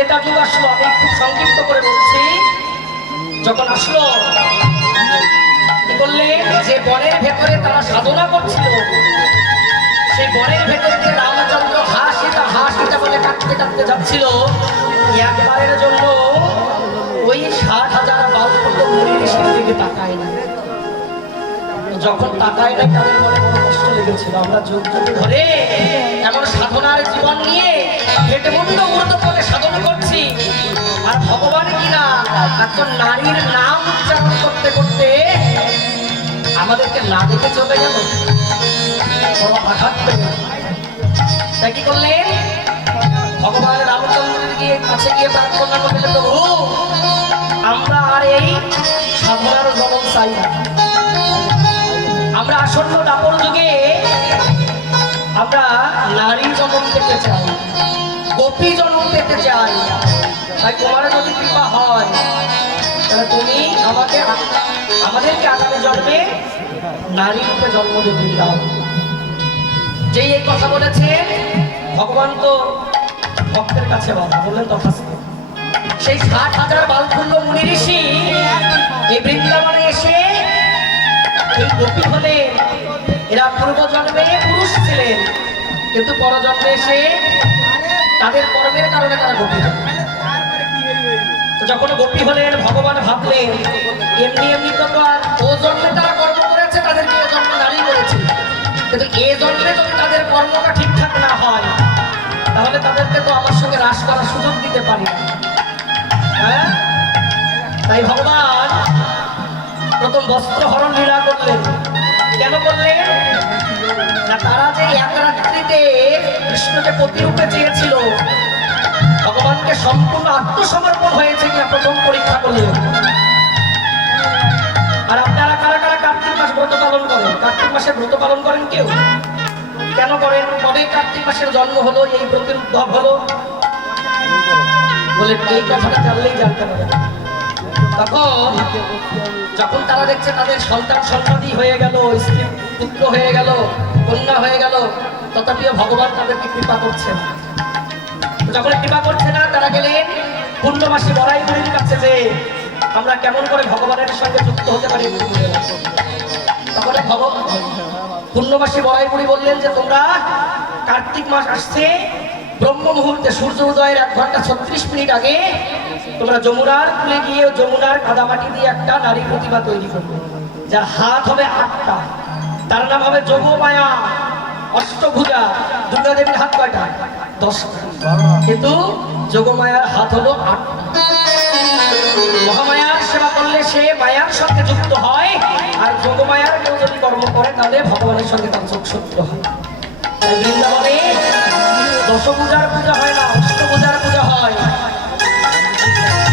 ত্রেতা যুগ আসলো, আমি খুব সংক্ষিপ্ত করে বলছি। যখন আসলো কি করলেন, যে বনের ভেতরে তারা সাধনা করছিল, সেই বনের ভেতরে যে রামচন্দ্র হাসিটা বলে কাটতে কাটতে যাচ্ছিল, একবারের জন্য ওই 60,000 বালপত্র মুনির ঋষির দিকে তাকায় না। যখন তাকায় নাই তাদের মনে বড় কষ্ট লেগেছিল। আমরা যুগ যুগ ধরে এমন সাধনার জীবন নিয়ে হেঁটেমুন্ড উর্ধ করে সাধন করছি, আর ভগবান কিনা একজন নারীর নাম উচ্চারণ করতে করতে আমাদেরকে না দেখে চলে গেল, বড় আঘাত পেল। তাই কি করলেন, ভগবান রামচন্দ্রের কাছে গিয়ে প্রার্থনা করলেন, প্রভু আমরা আর এই সাধনার জনম চাই না, আমরা আসন্ন দাপর যুগে আমরা নারী জন্ম পেতে চাই, গোপী জন্ম পেতে চাই। তাই তোমার যদি কৃপা হয় তাহলে তুমি আমাদেরকে আগামী জন্মে নারী রূপে জন্ম দেবে দাও। যেই এই কথা বলেছে ভগবান তো ভক্তের কাছে বললেন তথাস্তু। সেই 60,000 বালকুল্য মুনি ঋষি এই বৃন্দাবনে এসে এই গোপী হলে, এরা পূর্বজন্মে পুরুষ ছিলেন কিন্তু পরজন্মে এসে তাদের কর্মের কারণে তারা গোপী হলেন। তো যখন গোপী হলেন ভগবান ভাবলেন এমনি এমনি তো আর ও জন্মে তারা কর্ম করেছে, তাদেরকে এ জন্ম নারী করেছে, কিন্তু এ জন্মে যদি তাদের কর্মটা ঠিকঠাক না হয় তাহলে তাদেরকে তো আমার সঙ্গে রাস করার সুযোগ দিতে পারি না। হ্যাঁ, তাই ভগবান প্রথম বস্ত্র হরণ লীলা করলেন। কেন করলেন না, তারা যে এক রাত্রিতে কৃষ্ণকে প্রতিরূপে চেয়েছিল, ভগবানকে সম্পূর্ণ আত্মসমর্পণ হয়েছে কিনা প্রথম পরীক্ষা করলেন। আর আপনারা কারা কারা কার্তিক মাস ব্রত পালন করেন? কার্তিক মাসে ব্রত পালন করেন কেউ? কেন করেন? কবে কার্তিক মাসের জন্ম হলো, এই ব্রতের উদ্ভব হলো? বলে এই কথাটা জানলেই জানতে পারে। তখন যখন তারা দেখছে তাদের সন্তানই হয়ে গেল, স্ত্রী পুত্র হয়ে গেল, কন্যা হয়ে গেল, তথাপিও ভগবান তাদেরকে কৃপা করছেন। যখন কৃপা করছে না, তারা গেলেন পূর্ণমাসী বড়াই মুনির কাছে যে আমরা কেমন করে ভগবানের সঙ্গে যুক্ত হতে পারি। তখন পূর্ণমাসী বড়াই মুনি বললেন যে তোমরা কার্তিক মাস আসছে, ব্রহ্ম মুহূর্তে সূর্য উদয়ের 1 ঘন্টা 36 মিনিট আগে তোমরা যমুনার কুলে গিয়ে যমুনার কাদামাটি দিয়ে একটা নারী প্রতিমা তৈরি করবে, যার হাত হবে 8টা, তার নাম হবে যোগমায়া, অষ্টভুজা। দুর্গা দেবীর হাত কয়টা? 10টা, কিন্তু যোগমায়ার হাত হলো 8টা। মহামায়ার সেবা করলে সে মায়ার সঙ্গে যুক্ত হয়, আর যোগমায়ার কেউ যদি কর্ম করে তাহলে ভগবানের সঙ্গে তার যোগসূত্র হয়। তাই বৃন্দাবনে 10 পূজার পূজা হয় না, অষ্টভুজার পূজা হয়।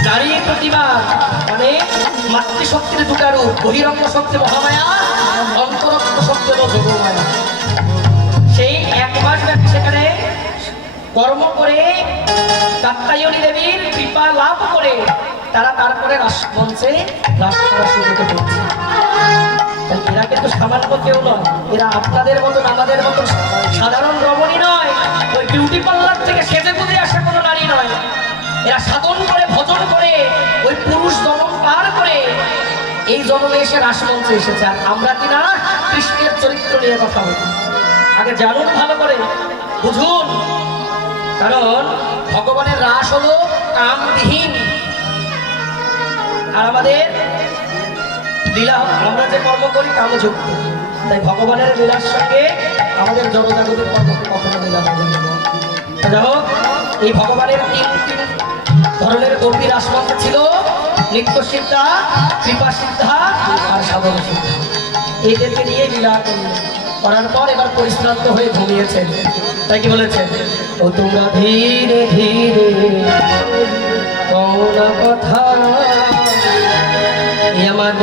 নারী প্রতিমা মানে মাতৃশক্তির 2টা রূপ, বহিরঙ্গ শক্তি মহামায়া, অন্তরঙ্গ শক্তি হল যোগমায়া। সেই 1 মাস ব্যাপী সেখানে কর্ম করে কাত্যায়নী দেবীর কৃপা লাভ করে তারা তারপরে রাসমঞ্চে রাস করা শুরু করছে। এরা কিন্তু সামান্য কেউ নয়, এরা আপনাদের মতন আমাদের মতন সাধারণ রমণী নয়, ওই বিউটি পার্লার থেকে সেজে গুজে আসা কোনো নারী নয়। এরা সাধন করে ভজন করে ওই পুরুষ জন্ম পার করে এই জন্মে এসে রাসমঞ্চে এসেছে। আর আমরা কিনা কৃষ্ণের চরিত্র নিয়ে কথা বলি। আগে জানুন, ভালো করে বুঝুন, কারণ ভগবানের রাস হলো কামবিহীন, আর আমাদের লীলা আমরা যে কর্ম করি কামযুক্ত। তাই ভগবানের লীলার সঙ্গে আমাদের জড়জাগতিক কর্মকে কখনো মিলা হবে না। যাই হোক, এই ভগবানের 3 ধরনের গভীর রাসমন্ত্র ছিল: নিত্য সিদ্ধা, কৃপা সিদ্ধা আর সাধন সিদ্ধা। এদেরকে নিয়ে লীলা করার পর এবার পরিশ্রান্ত হয়ে ঘুমিয়েছেন। তাই কি বলেছেন? ও তোমরা ধীরে ধীরে কওনা কথা আমার